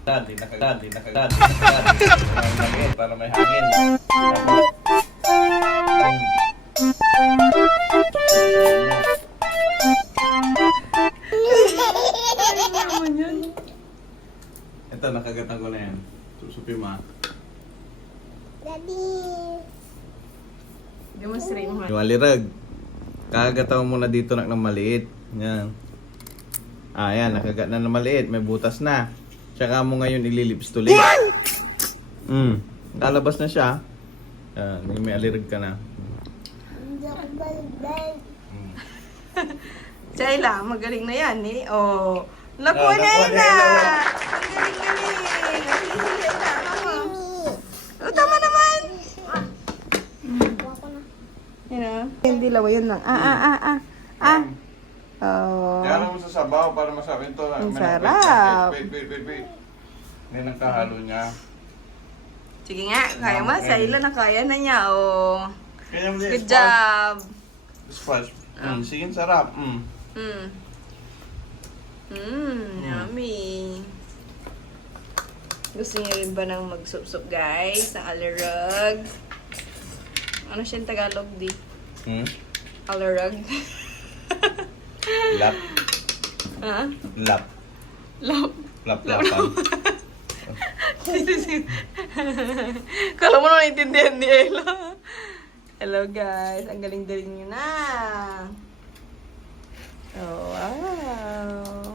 Para may hangin. Ito, nakagatan ko na yan. Susupi mo. Daddy. Demonstrate mo. Yung alirag. Kakagataw mo na dito ng maliit. Yan. Ah, yan. Nakagat na ng maliit. May butas na. Tsaka mo ngayon ililips tuloy. Lalabas na siya. May alirag ka na. Hindi ako balbal. Chayla, magaling na yan eh. Oh. Nakuha na nakuha yun na na! yun. Ang galing-galing! Oh, tama naman! Kuha ko na. Yan o. Hindi lawa yun lang. Oh. Kaya mo sa sabaw para masabing to. Ang sarap. Wait. Yan ang kahalo niya. Sige nga, kaya mo. Chayla na kaya na niya. Oh. Kaya mo Good job! Sponge. Sige, sarap. Yummy. Gusto niyo rin ba ng mag-sup-sup guys? Ng alarag? Ano siyang Tagalog di? Alarag? Lap. Ha? Lap. Lap? Lap-lapan. Kala mo na naintindihan ni Ella. Hello guys, ang galing-galing nyo na. Oh, wow.